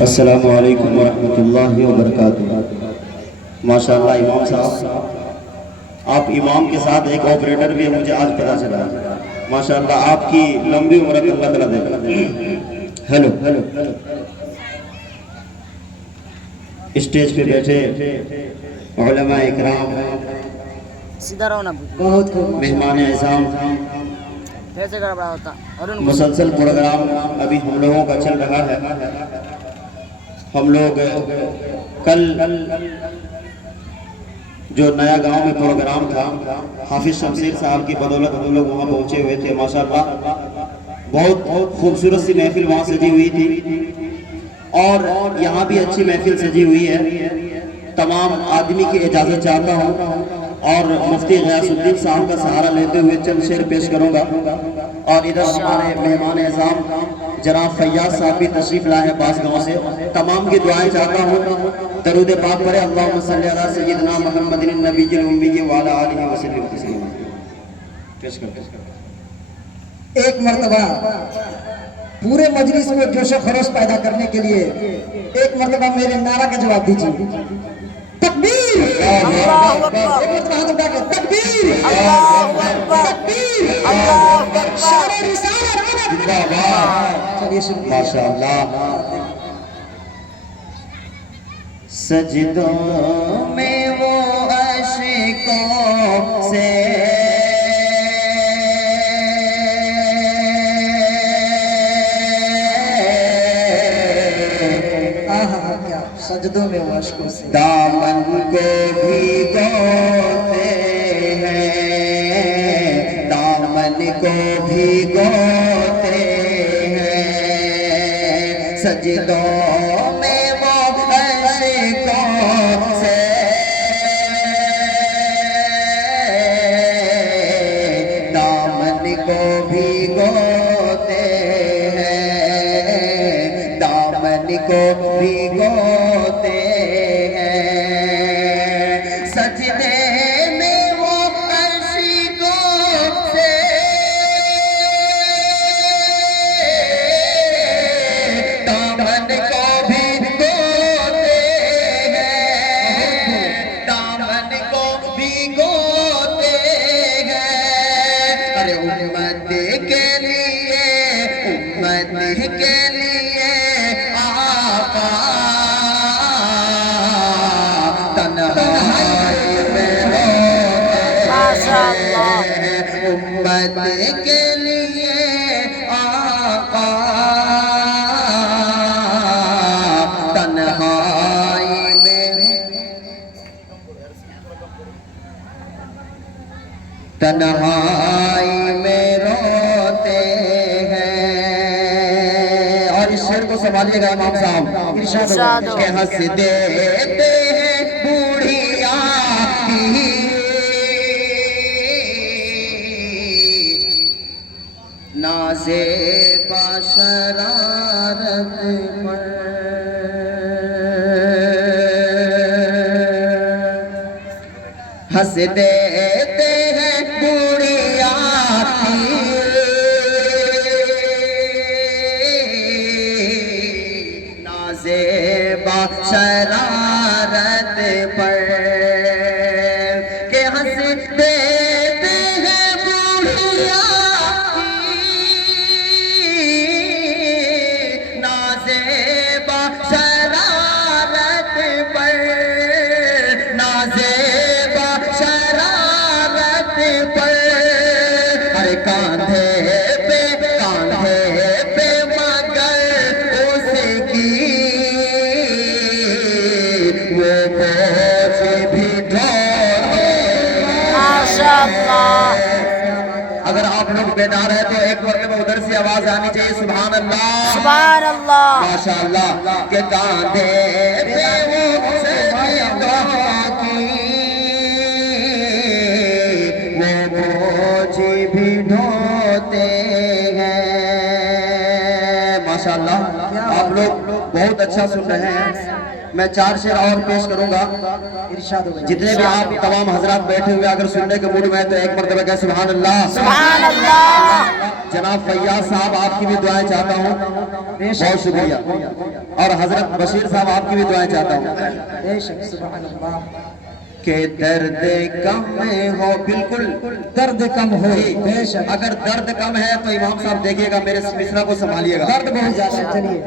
السلام علیکم ورحمۃ اللہ وبرکاتہ۔ ماشاءاللہ امام صاحب، آپ امام کے ساتھ ایک آپریٹر بھی ہے، مجھے آج پتا چلا۔ ماشاءاللہ آپ کی لمبی عمر اللہ تعالیٰ دے۔ ہیلو، اسٹیج پہ بیٹھے علماء اکرام، مہمان اعظام، مسلسل پروگرام ابھی ہم لوگوں کا چل رہا ہے۔ ہم لوگ کل جو نیا گاؤں میں پروگرام تھا، حافظ شمشیر صاحب کی بدولت ہم لوگ وہاں پہنچے ہوئے تھے۔ ماشاءاللہ بہت خوبصورت سی محفل وہاں سجی ہوئی تھی، اور یہاں بھی اچھی محفل سجی ہوئی ہے۔ تمام آدمی کی اجازت چاہتا ہوں اور مفتی غیاث الدین صاحب کا سہارا لیتے ہوئے چند شعر پیش کروں گا، اور ادھر ہمارے مہمان اعظام جناب فیاض صاحب بھی تشریف لائے ہیں باس گاؤں سے۔ تمام کی دعائیں چاہتا ہوں، درود پاک پڑھے، اللہم صلی علی سیدنا محمد النبی الامی وعلی آلہ وسلم تسلیما۔ پیش کر۔ ایک مرتبہ پورے مجلس میں جوش و خروش پیدا کرنے کے لیے ایک مرتبہ میرے نعرہ کا جواب دیجیے۔ تکبیر! اللہ اکبر! ایک مرتبہ ہاتھ اٹھا کے تکبیر! اللہ اکبر! تکبیر! اللہ اکبر! شان رسالت! زندہ باد! چلیے شروع۔ ماشاءاللہ۔ سجدوں میں وہ عاشقوں سے سجدوں میں عاشقوں سے دامن کو بھگوتے ہیں، دامن کو بھگوتے ہیں، سجدوں میں وہ عاشقوں سے دامن کو بھگوتے ہیں، دامن کو بھگوتے ہیں، سجدے میں وہ عاشقوں سے دامن کو بھگوتے ہیں، دامن کو بھگوتے ہیں۔ ارے امت کے لیے، امت کے لیے آقا تنہائی میں ماشاءاللہ! امت کے لیے آقا تنہائی میں، تنہائی میں روتے ہیں۔ اور اس شعر کو سنبھالیے گا امام صاحب، ارشاد ہو۔ کہ ہنس دیتے ہیں بوڑھیا کی نازیبا شرارت پر، ہنس دیتے ہیں بوڑھیا کی نازیبا شرارت پر، کہ ہنس دیتے ہیں بوڑھیا نازیبا شرارت پر، نازیبا شرارت پر، ہر کاندھے پہ مگر اس کی وہ بوجھ بھی ڈھوتے۔ ماشاءاللہ! اگر آپ لوگ بیدار ہیں تو ایک مرتبہ ادھر سے آواز آنی چاہیے، سبحان اللہ، سبحان اللہ! ماشاءاللہ، کہ کاندھے پہ وہ سجدوں کی وہ بوجھ بھی ڈھوتے ہیں۔ ماشاءاللہ آپ لوگ بہت اچھا سن رہے ہیں۔ میں 4 شعر اور پیش کروں گا. ارشاد ہو جتنے بھی آپ تمام حضرات بیٹھے ہوئے اگر سننے کے موڈ میں ہیں تو ایک مرتبہ کہہ سبحان اللہ. سبحان اللہ. جناب فیاض صاحب آپ کی بھی دعائیں چاہتا ہوں. بہت شکریہ. اور حضرت بشیر صاحب آپ کی بھی دعائیں چاہتا ہوں. بے شک سبحان اللہ. کہ درد کم ہو. بالکل درد کم ہو. بے شک. اگر درد کم ہے تو امام صاحب دیکھیے گا میرے مصرع کو سنبھالیے گا. درد بہت زیادہ ہے. چلیے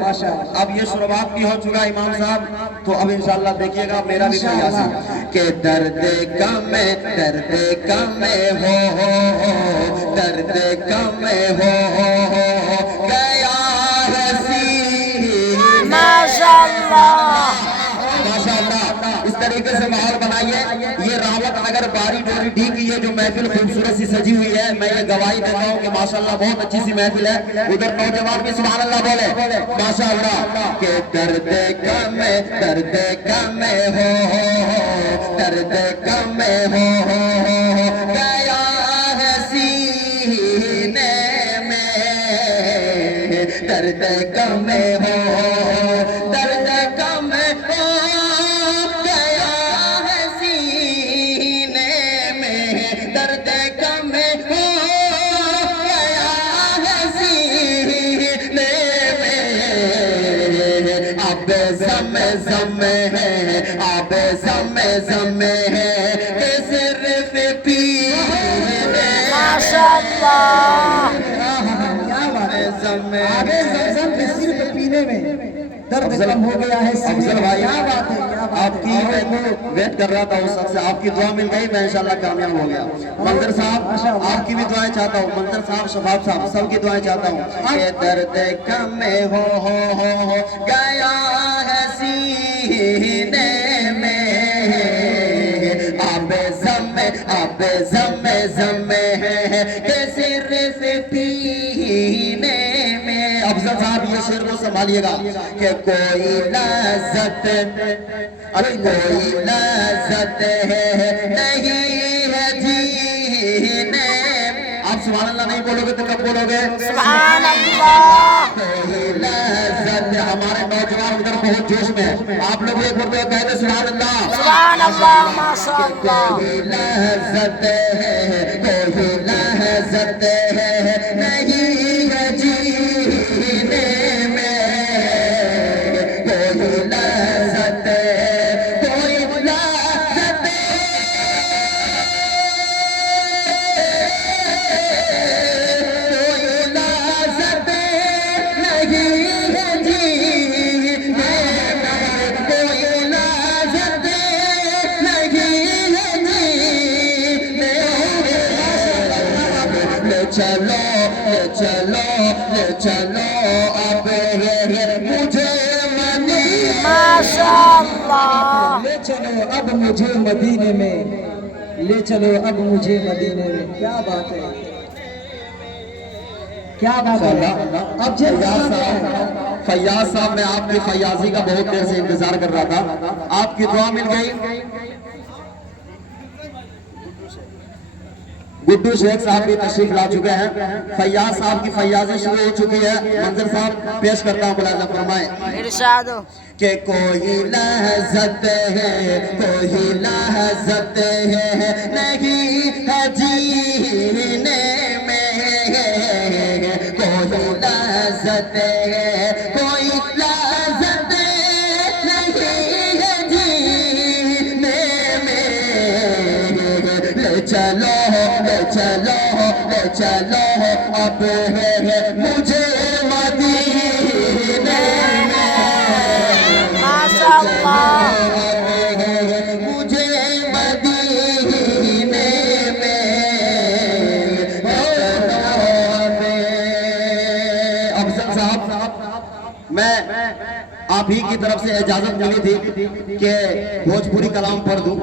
ماشاء اللہ. اب یہ شروعات بھی ہو چکا امام صاحب تو اب انشاءاللہ دیکھیے گا میرا بھی فیاضی. کہ درد کم ہو درد کم ہو گیا ہے سینہ. ماشاء اللہ. ماشاءاللہ. اس طریقے سے ماحول بنائیے. یہ راوت نگر باری ڈوری ڈی کی یہ جو محفل خوبصورت سی سجی ہوئی ہے میں یہ گواہی دیتا ہوں کہ ماشاءاللہ بہت اچھی سی محفل ہے. ادھر نوجوان بھی سبحان اللہ بولے ماشاءاللہ. کہ درد کم ہو درد کم ہو گیا ہے سینے میں. درد کم ہو درد کم ہو گیا ہے سینے میں. درد کم ہو گیا ہے سینے میں. اب زم ہے اب زم ہے کہ صرف پینے. ماشاء اللہ. کیا بات ہے. آگے زمزم کے صرف پینے میں درد کم ہو گیا ہے. افضل بھائی کیا بات ہے. کیا بات آپ کی ویٹ کر رہا تھا اس وقت سے. آپ کی دعا مل گئی میں انشاءاللہ کامیاب ہو گیا. منظر صاحب آپ کی بھی دعائیں چاہتا ہوں. منظر صاحب شفاف صاحب سب کی دعائیں چاہتا ہوں. کہ درد کم ہو گیا ہے سینے میں. اب زم ہے کہ صرف پینے میں. افضل صاحب یہ شعر کو سنبھالیے گا. کہ کوئی لذت ہے نہیں ہے جینے. آپ سبحان اللہ نہیں بولو گے تو کب بولو گے؟ سبحان اللہ. کوئی لذت. ہمارے نوجوان ادھر بہت جوش میں ہیں. آپ لوگ ایک مرتبہ کہہ دیں سبحان اللہ. سبحان اللہ. ماشاء اللہ. کوئی لذت ہے نہیں ہے جینے میں. کوئی لذت چلو اب مجھے ماشاء اللہ. لے چلو اب مجھے مدینے میں. لے چلو اب مجھے مدینے میں. کیا بات ہے. کیا بات ہے. اب فیاض صاحب میں آپ کی فیاضی کا بہت دیر سے انتظار کر رہا تھا. آپ کی دعا مل گئی. گڈو شیخ صاحب بھی تشریف لا چکے ہیں. فیاض صاحب کی فیاضی شروع ہو چکی ہے. منظر صاحب پیش کرتا ہوں ملاحظہ فرمائیں. ارشاد ہو. کہ کوئی لذت ہے نہیں ہے جینے میں. کوئی لذت ہے نہیں ہے جینے میں. چلو اب مجھے مدینے میں. ماشاء اللہ. مجھے مدینے میں. افضل صاحب میں آپ ہی کی طرف سے اجازت ملی تھی کہ بھوجپوری کلام پڑھ دوں.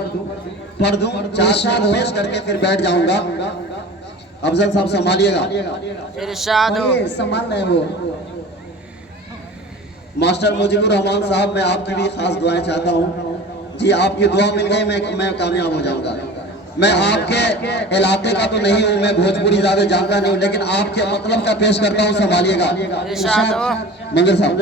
4 شعر پیش کر کے پھر بیٹھ جاؤں گا. افضل صاحب سنبھالیے گا. ارشاد ہو. سنبھال رہے وہ. ماسٹر مجیب الرحمان صاحب میں آپ کی بھی خاص دعائیں چاہتا ہوں. جی آپ کی دعا مل گئی میں کامیاب ہو جاؤں گا. میں آپ کے علاقے کا تو نہیں ہوں, میں بھوجپوری زیادہ جانتا نہیں ہوں, لیکن آپ کے مطلب کا پیش کرتا ہوں. سنبھالیے گا. ارشاد ہو. منظر صاحب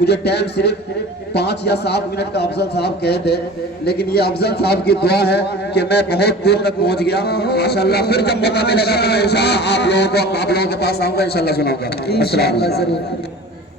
مجھے ٹائم صرف 5 یا 7 منٹ کا افضل صاحب کہے تھے، لیکن یہ افضل صاحب کی دعا ہے کہ میں بہت دور تک پہنچ گیا. ماشاءاللہ پھر جب موقع ملے گا تو میں انشاءاللہ آپ لوگوں کے پاس آؤں گا، انشاءاللہ سناؤں گا. السلام علیکم. ضرور.